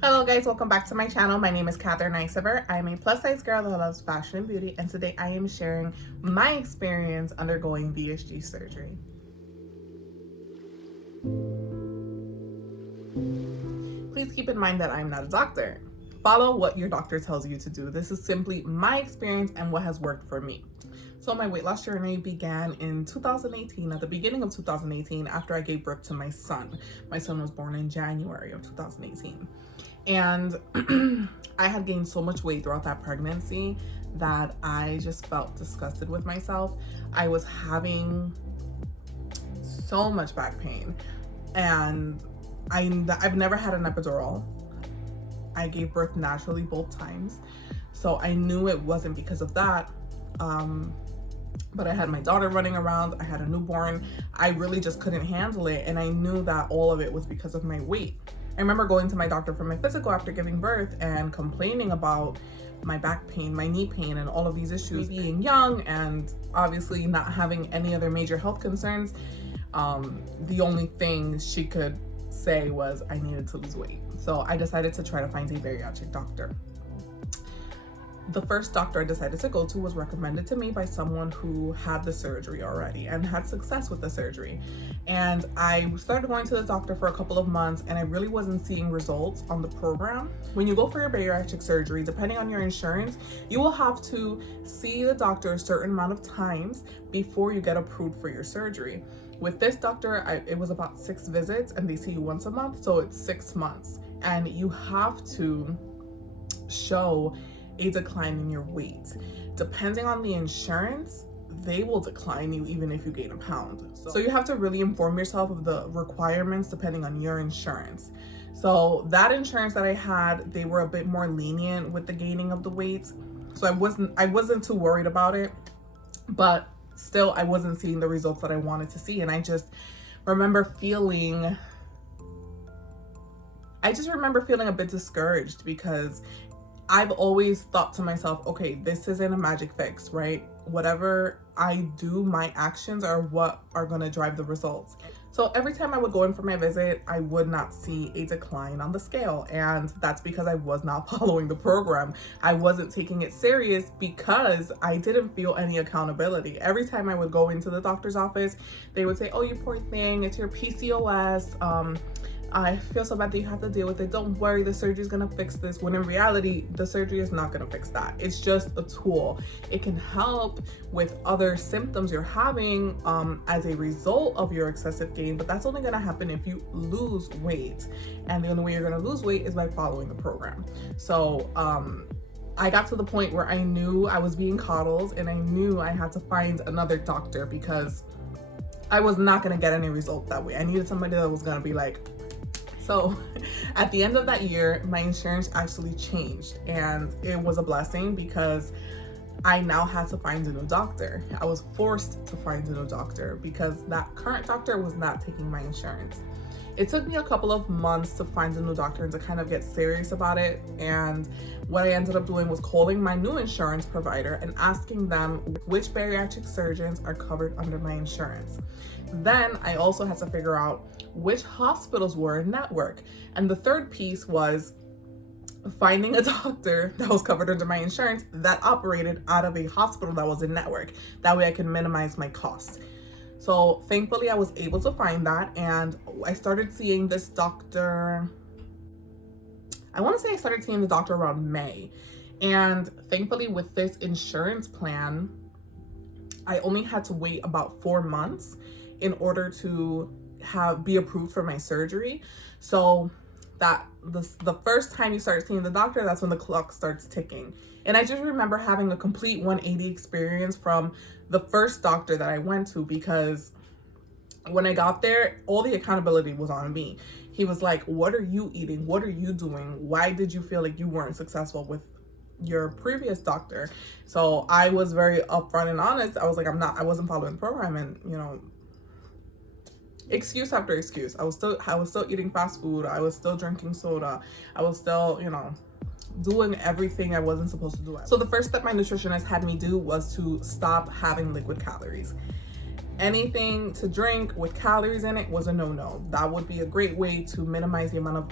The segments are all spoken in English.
Hello guys, welcome back to my channel. My name is Katherine Issever. I am a plus size girl that loves fashion and beauty, and today I am sharing my experience undergoing VSG surgery. Please keep in mind that I'm not a doctor. Follow what your doctor tells you to do. This is simply my experience and what has worked for me. So my weight loss journey began in 2018, at the beginning of 2018, after I gave birth to my son. My son was born in January of 2018. And I had gained so much weight throughout that pregnancy that I just felt disgusted with myself. I was having so much back pain, and I've never had an epidural. I gave birth naturally both times, so I knew it wasn't because of that. But I had my daughter running around, I had a newborn. I really just couldn't handle it, and I knew that all of it was because of my weight. I remember going to my doctor for my physical after giving birth and complaining about my back pain, my knee pain, and all of these issues. Being young and obviously not having any other major health concerns, the only thing she could say was I needed to lose weight. So I decided to try to find a bariatric doctor. The first doctor I decided to go to was recommended to me by someone who had the surgery already and had success with the surgery. And I started going to the doctor for a couple of months, and I really wasn't seeing results on the program. When you go for your bariatric surgery, depending on your insurance, you will have to see the doctor a certain amount of times before you get approved for your surgery. With this doctor, it was about 6 visits, and they see you once a month, so it's 6 months. And you have to show a decline in your weight. Depending on the insurance, they will decline you even if you gain a pound. So you have to really inform yourself of the requirements depending on your insurance. So that insurance that I had, they were a bit more lenient with the gaining of the weight. So I wasn't too worried about it, but still I wasn't seeing the results that I wanted to see. And I just remember feeling a bit discouraged because I've always thought to myself, okay, this isn't a magic fix, right? Whatever I do, my actions are what are gonna drive the results. So every time I would go in for my visit, I would not see a decline on the scale. And that's because I was not following the program. I wasn't taking it serious because I didn't feel any accountability. Every time I would go into the doctor's office, they would say, oh, you poor thing, it's your PCOS. I feel so bad that you have to deal with it. Don't worry, the surgery is gonna fix this. When in reality, the surgery is not gonna fix that. It's just a tool. It can help with other symptoms you're having as a result of your excessive gain, but that's only gonna happen if you lose weight. And the only way you're gonna lose weight is by following the program. So I got to the point where I knew I was being coddled, and I knew I had to find another doctor because I was not gonna get any result that way. I needed somebody that was gonna be like. So at the end of that year, my insurance actually changed, and it was a blessing because I now had to find a new doctor. I was forced to find a new doctor because that current doctor was not taking my insurance. It took me a couple of months to find a new doctor and to kind of get serious about it. And what I ended up doing was calling my new insurance provider and asking them which bariatric surgeons are covered under my insurance. Then I also had to figure out which hospitals were in network. And the third piece was finding a doctor that was covered under my insurance that operated out of a hospital that was in network. That way I could minimize my costs. So thankfully I was able to find that, and I started seeing this doctor, I want to say I started seeing the doctor around May. And thankfully with this insurance plan, I only had to wait about 4 months in order to be approved for my surgery. So that the first time you start seeing the doctor, that's when the clock starts ticking. And I just remember having a complete 180 experience from the first doctor that I went to, because when I got there, all the accountability was on me. He was like, what are you eating? What are you doing? Why did you feel like you weren't successful with your previous doctor? So I was very upfront and honest. I was like, I wasn't following the program. And excuse after excuse. I was still eating fast food. I was still drinking soda. I was still, doing everything I wasn't supposed to do. So the first step my nutritionist had me do was to stop having liquid calories. Anything to drink with calories in it was a no-no. That would be a great way to minimize the amount of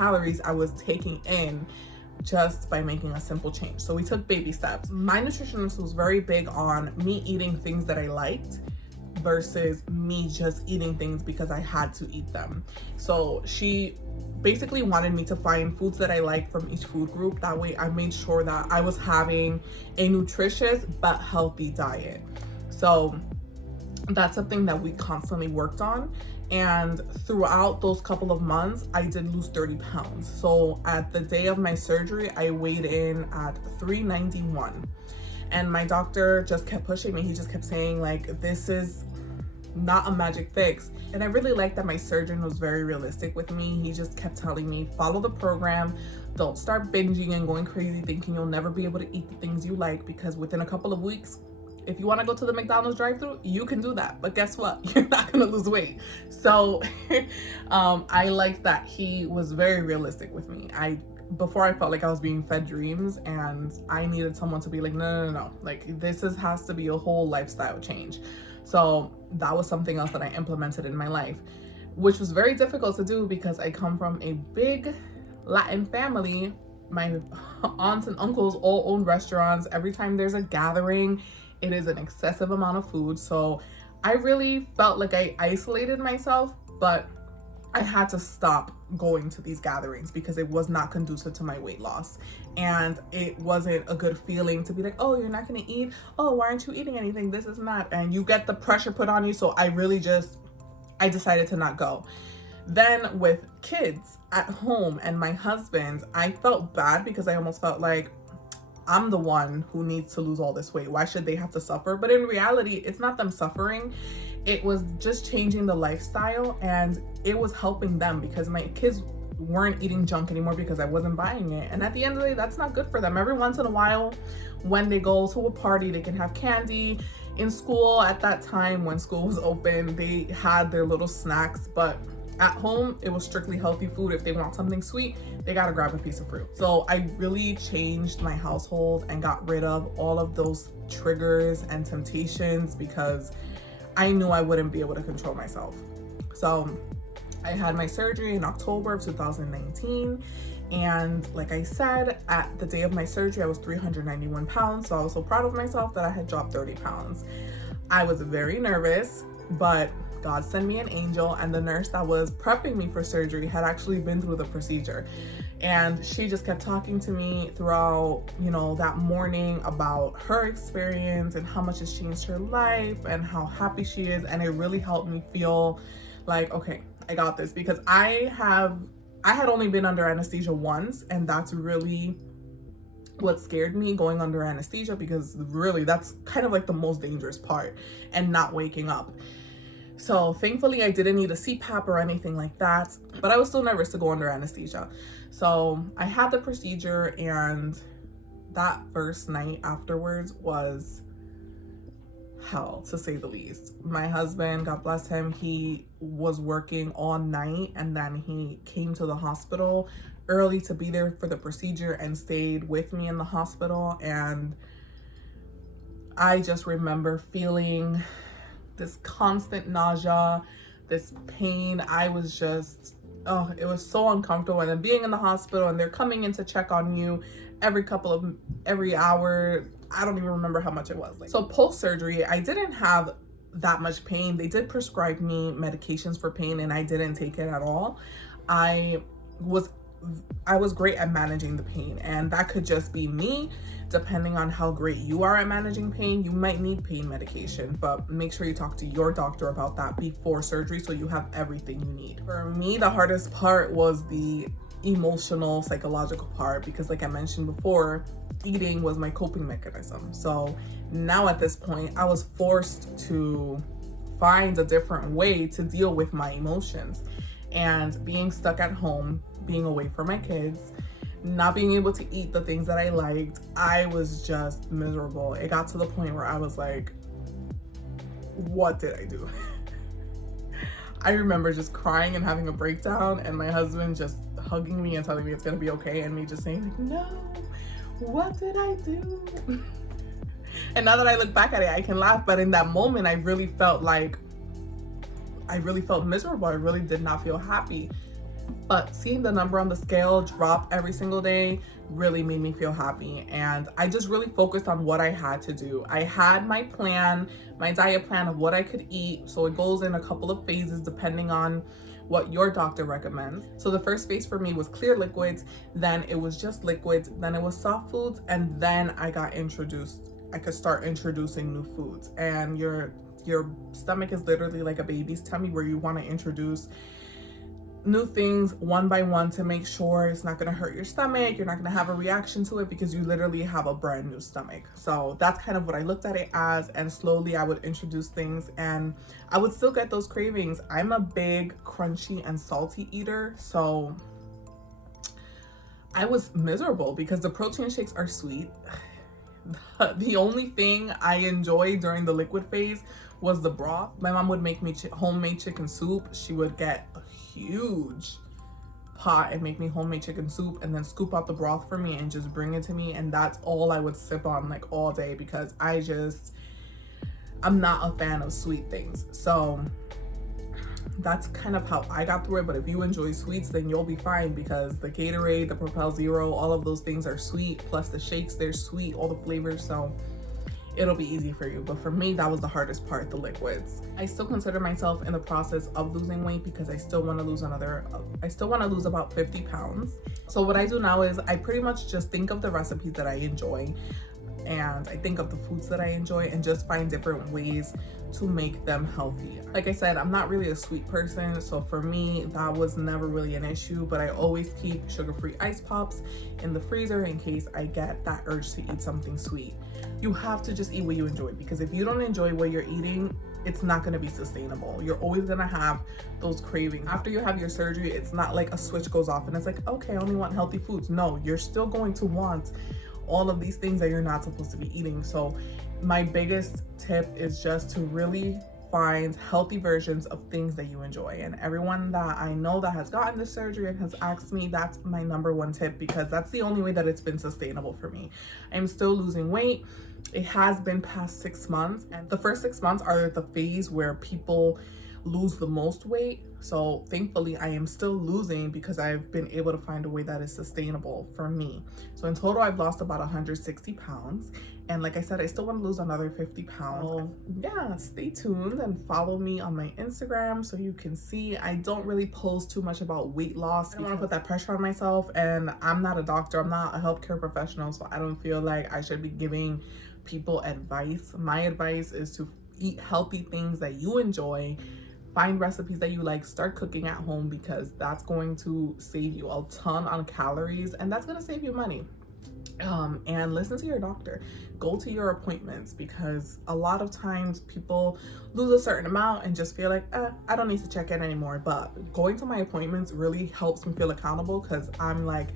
calories I was taking in just by making a simple change. So we took baby steps. My nutritionist was very big on me eating things that I liked versus me just eating things because I had to eat them. So she basically wanted me to find foods that I like from each food group. That way I made sure that I was having a nutritious but healthy diet. So that's something that we constantly worked on. And throughout those couple of months, I did lose 30 pounds. So at the day of my surgery, I weighed in at 391. And my doctor just kept pushing me. He just kept saying, like, this is not a magic fix. And I really liked that my surgeon was very realistic with me. He just kept telling me, follow the program. Don't start binging and going crazy thinking you'll never be able to eat the things you like, because within a couple of weeks, if you want to go to the McDonald's drive-thru, you can do that. But guess what? You're not going to lose weight. So I liked that he was very realistic with me. Before I felt like I was being fed dreams, and I needed someone to be like, no. Like, has to be a whole lifestyle change. So that was something else that I implemented in my life, which was very difficult to do because I come from a big Latin family. My aunts and uncles all own restaurants. Every time there's a gathering, it is an excessive amount of food. So I really felt like I isolated myself, but I had to stop going to these gatherings because it was not conducive to my weight loss. And it wasn't a good feeling to be like, oh, you're not gonna eat? Oh, why aren't you eating anything? This is not. And you get the pressure put on you. So I decided to not go. Then with kids at home and my husband, I felt bad because I almost felt like I'm the one who needs to lose all this weight. Why should they have to suffer? But in reality, it's not them suffering. It was just changing the lifestyle, and it was helping them because my kids weren't eating junk anymore because I wasn't buying it. And at the end of the day, that's not good for them. Every once in a while, when they go to a party, they can have candy. In school, at that time when school was open, they had their little snacks, but at home, it was strictly healthy food. If they want something sweet, they gotta grab a piece of fruit. So I really changed my household and got rid of all of those triggers and temptations because I knew I wouldn't be able to control myself. So I had my surgery in October of 2019. And like I said, at the day of my surgery, I was 391 pounds. So I was so proud of myself that I had dropped 30 pounds. I was very nervous, but God sent me an angel, and the nurse that was prepping me for surgery had actually been through the procedure. And she just kept talking to me throughout, that morning about her experience and how much it's changed her life and how happy she is. And it really helped me feel like, okay, I got this, because I had only been under anesthesia once, and that's really what scared me, going under anesthesia, because really that's kind of like the most dangerous part, and not waking up. So thankfully I didn't need a CPAP or anything like that, but I was still nervous to go under anesthesia. So I had the procedure, and that first night afterwards was hell, to say the least. My husband, God bless him, he was working all night, and then he came to the hospital early to be there for the procedure and stayed with me in the hospital. And I just remember feeling this constant nausea, this pain. I was just, it was so uncomfortable. And then being in the hospital, and they're coming in to check on you every hour. I don't even remember how much it was. So post-surgery, I didn't have that much pain. They did prescribe me medications for pain, and I didn't take it at all. I was great at managing the pain, and that could just be me. Depending on how great you are at managing pain, you might need pain medication, but make sure you talk to your doctor about that before surgery so you have everything you need. For me, the hardest part was the emotional, psychological part, because like I mentioned before, eating was my coping mechanism. So now at this point, I was forced to find a different way to deal with my emotions. And being stuck at home, being away from my kids, not being able to eat the things that I liked, I was just miserable. It got to the point where I was like, what did I do? I remember just crying and having a breakdown, and my husband just hugging me and telling me it's gonna be okay, and me just saying like, no, what did I do? And now that I look back at it, I can laugh, but in that moment, I really felt miserable. I really did not feel happy. But seeing the number on the scale drop every single day really made me feel happy. And I just really focused on what I had to do. I had my plan, my diet plan of what I could eat. So it goes in a couple of phases depending on what your doctor recommends. So the first phase for me was clear liquids, then it was just liquids, then it was soft foods, and then I could start introducing new foods. And your stomach is literally like a baby's tummy, where you want to introduce new things one by one to make sure it's not going to hurt your stomach, you're not going to have a reaction to it, because you literally have a brand new stomach. So that's kind of what I looked at it as, and slowly I would introduce things, and I would still get those cravings. I'm a big crunchy and salty eater, so I was miserable because the protein shakes are sweet. The only thing I enjoyed during the liquid phase was the broth. My mom would make me homemade chicken soup. She would get a huge pot and make me homemade chicken soup, and then scoop out the broth for me and just bring it to me, and that's all I would sip on like all day, because I'm not a fan of sweet things. So that's kind of how I got through it. But if you enjoy sweets, then you'll be fine, because the Gatorade, the Propel Zero, all of those things are sweet, plus the shakes, they're sweet, all the flavors, so it'll be easy for you. But for me, that was the hardest part, the liquids. I still consider myself in the process of losing weight, because I still want to lose about 50 pounds. So what I do now is I pretty much just think of the recipes that I enjoy, and I think of the foods that I enjoy, and just find different ways to make them healthy. Like I said, I'm not really a sweet person, so for me that was never really an issue, but I always keep sugar-free ice pops in the freezer in case I get that urge to eat something sweet. You have to just eat what you enjoy, because if you don't enjoy what you're eating, it's not going to be sustainable. You're always going to have those cravings. After you have your surgery, it's not like a switch goes off and it's like, okay, I only want healthy foods. No, you're still going to want all of these things that you're not supposed to be eating. So my biggest tip is just to really find healthy versions of things that you enjoy. And everyone that I know that has gotten this surgery and has asked me, that's my number one tip, because that's the only way that it's been sustainable for me. I'm still losing weight. It has been past 6 months, and the first 6 months are the phase where people lose the most weight. So thankfully I am still losing, because I've been able to find a way that is sustainable for me. So in total, I've lost about 160 pounds. And like I said, I still want to lose another 50 pounds. So yeah, stay tuned and follow me on my Instagram so you can see. I don't really post too much about weight loss. I don't want to put that pressure on myself, and I'm not a doctor. I'm not a healthcare professional, so I don't feel like I should be giving people advice. My advice is to eat healthy things that you enjoy. Find recipes that you like, start cooking at home, because that's going to save you a ton on calories, and that's going to save you money. And listen to your doctor. Go to your appointments, because a lot of times people lose a certain amount and just feel like, I don't need to check in anymore. But going to my appointments really helps me feel accountable, because I'm like,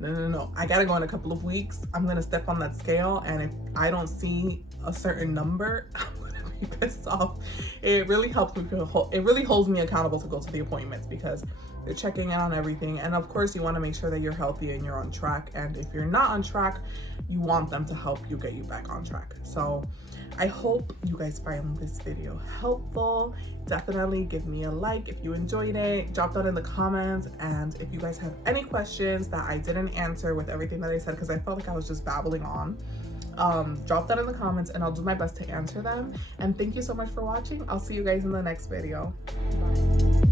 no, I gotta go in a couple of weeks. I'm gonna step on that scale, and if I don't see a certain number, I'm gonna be pissed off. It really helps me feel, it really holds me accountable to go to the appointments, because they're checking in on everything. And of course, you want to make sure that you're healthy and you're on track. And if you're not on track, you want them to help you get you back on track. So I hope you guys find this video helpful. Definitely give me a like if you enjoyed it. Drop that in the comments. And if you guys have any questions that I didn't answer with everything that I said, because I felt like I was just babbling on, drop that in the comments and I'll do my best to answer them. And thank you so much for watching. I'll see you guys in the next video. Bye.